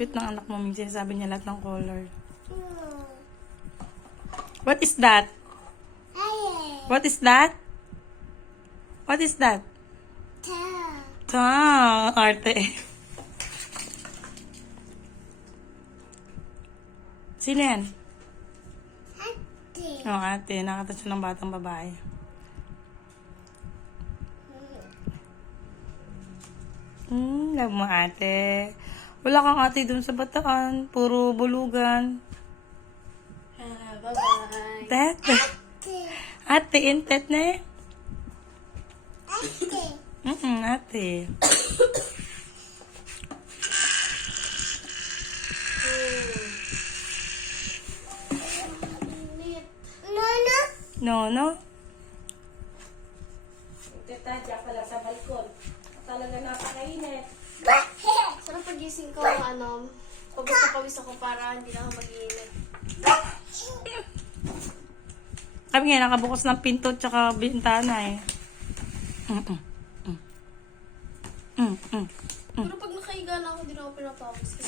Cute ng anak mo. Minsan sinasabi niya lahat ng color. What is that? What is that? What is that? Tongue. Arte. Sino yan? Oh, ate. Nakita siya ng batang babae. Love mo ate. Wala kang ate dun sa Bataan. Puro bulugan. Bye-bye. Tet. Ate, intet na eh. Ate. No. Tadya pala sa balkon. Talaga napakainit. Sarap pagising ko, pawis na pawis ako para hindi na ako mag-iinit. Kami nga, nakabukas ng pinto tsaka bintana eh. Pero pag nakahiga na ako, hindi na ako pinapawis.